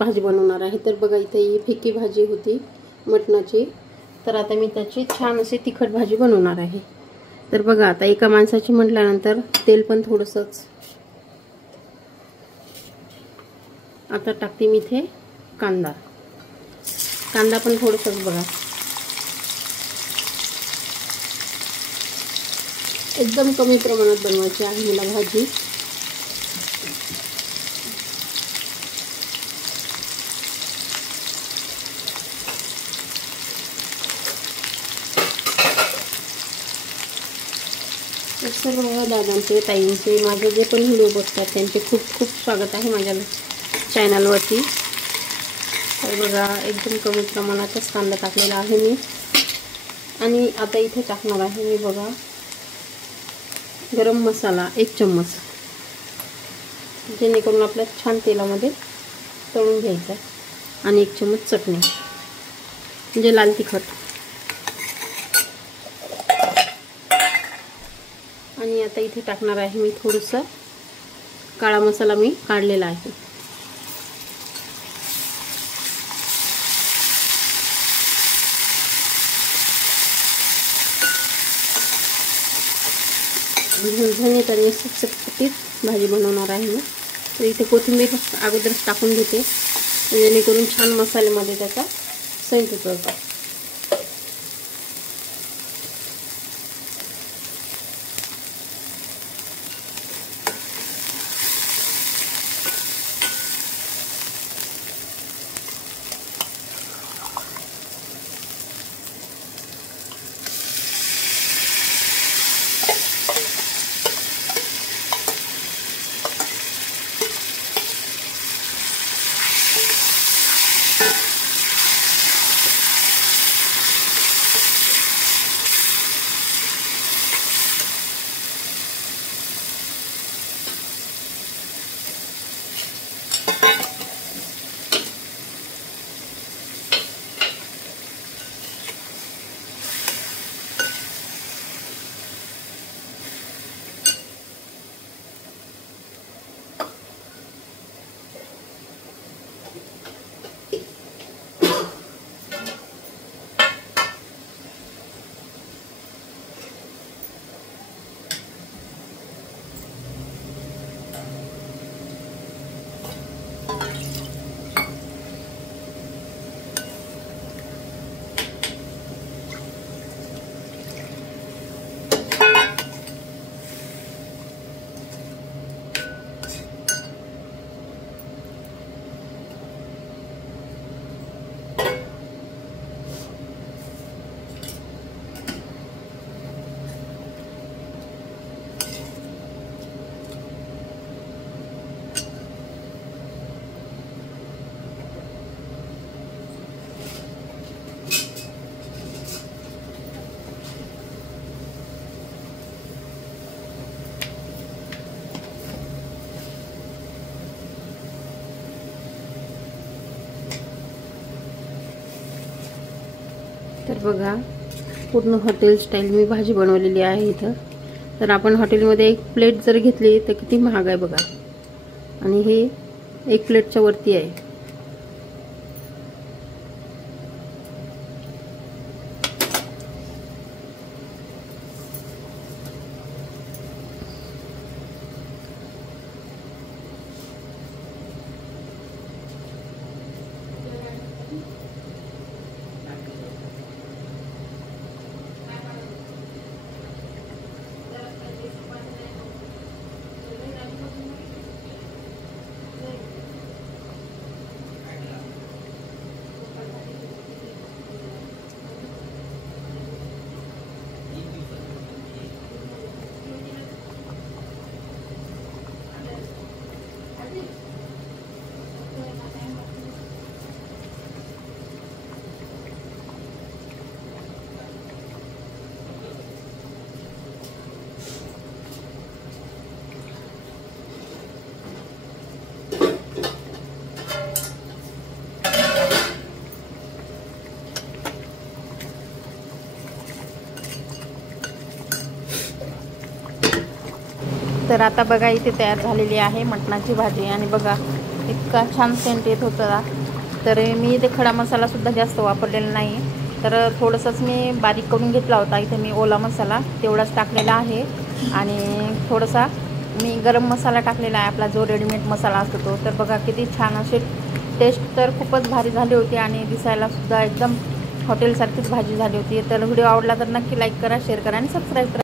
भाजी बनवणार आहे। तर बघा इथे ही फिक्की भाजी होती मटणाची, तर आता मी त्याची छान अशी तिखट भाजी बनवणार आहे। तर बघा आता एका माणसाची म्हटल्यानंतर तेल पण थोडंसंच। आता टाकते मी इथे कांदा पण थोडंसंच बघा, एकदम कमी प्रमाणात बनवायची आहे मला भाजी। सर्व दादांचे ताईंचे माझे जे पण व्हिडिओ बघतात त्यांचे खूप खूप स्वागत आहे माझ्या चॅनलवरती। तर बघा एकदम कमी प्रमाणातच कांदा टाकलेला आहे मी, आणि आता इथे टाकणार आहे मी बघा गरम मसाला 1 चम्मच, जेणेकरून आपल्या छान तेलामध्ये तळून घ्यायचा, आणि 1 चम्मच चटणी म्हणजे लाल तिखट, आणि आता इथे टाकणार आहे मी थोडंसं काळा मसाला मी काढलेला आहे। झणझणीत आणि चटपटीत भाजी बनवणार आहे मी। तर इथे कोथिंबीर अगोदरच टाकून घेते, जेणेकरून छान मसाल्यामध्ये त्याचा सैल उतरतो। तर बघा पूर्ण हॉटेल स्टाईल मी भाजी बनवलेली आहे इथं। तर आपण हॉटेलमध्ये 1 प्लेट जर घेतली तर किती महाग आहे बघा, आणि हे 1 प्लेटच्या वरती आहे। तर आता बघा इथे तयार झालेली आहे मटणाची भाजी, आणि बघा इतका छान सेंट येत होता. तर मी इथे खडा मसालासुद्धा जास्त वापरलेला नाही, तर थोडंसंच मी बारीक करून घेतला होता. इथे मी ओला मसाला तेवढाच टाकलेला आहे आणि थोडासा मी गरम मसाला टाकलेला आहे, आपला जो रेडीमेड मसाला असतो तो. तर बघा किती छान असे टेस्ट तर खूपच भारी झाली होती आणि दिसायलासुद्धा एकदम हॉटेलसारखीच भाजी झाली होती. तर व्हिडिओ आवडला तर नक्की लाईक करा, शेअर करा आणि सबस्क्राईब करा.